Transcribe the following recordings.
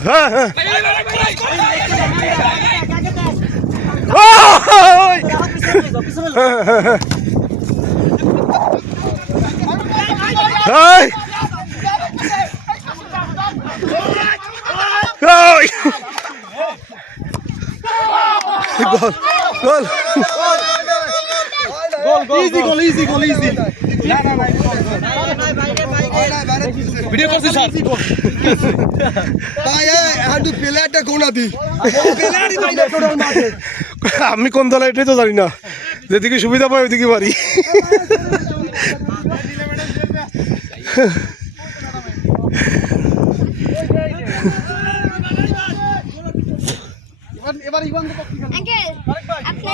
হ্যাঁ হ্যাঁ! এই! ওই! Goal goal easy goal easy goal easy video করছি স্যার প্লেয়ারটা কোনা দি আমি কোন দলে এটাই তো জানি না। যেদিকে সুবিধা পাই ওইদিকে পারি। এবার ইভান আঙ্কেল আপনি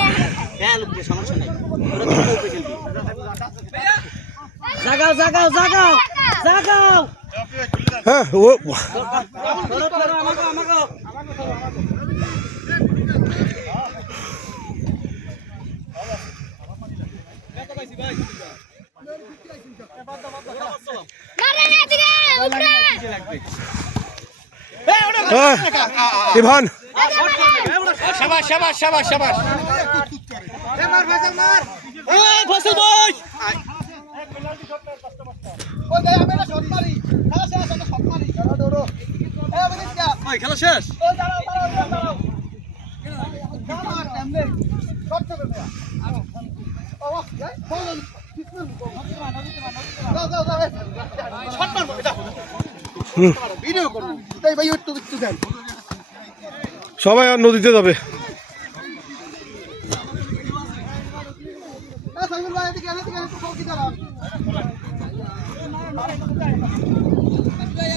জাগাও জাগাও জাগাও। জাগাও। হ্যাঁ ও হ্যাঁ, ইভান। শাবাশ শাবাশ শাবাশ শাবাশ এই ফসল ও একটু একটু দেন সবাই আর নদীতে যাবে। ভাই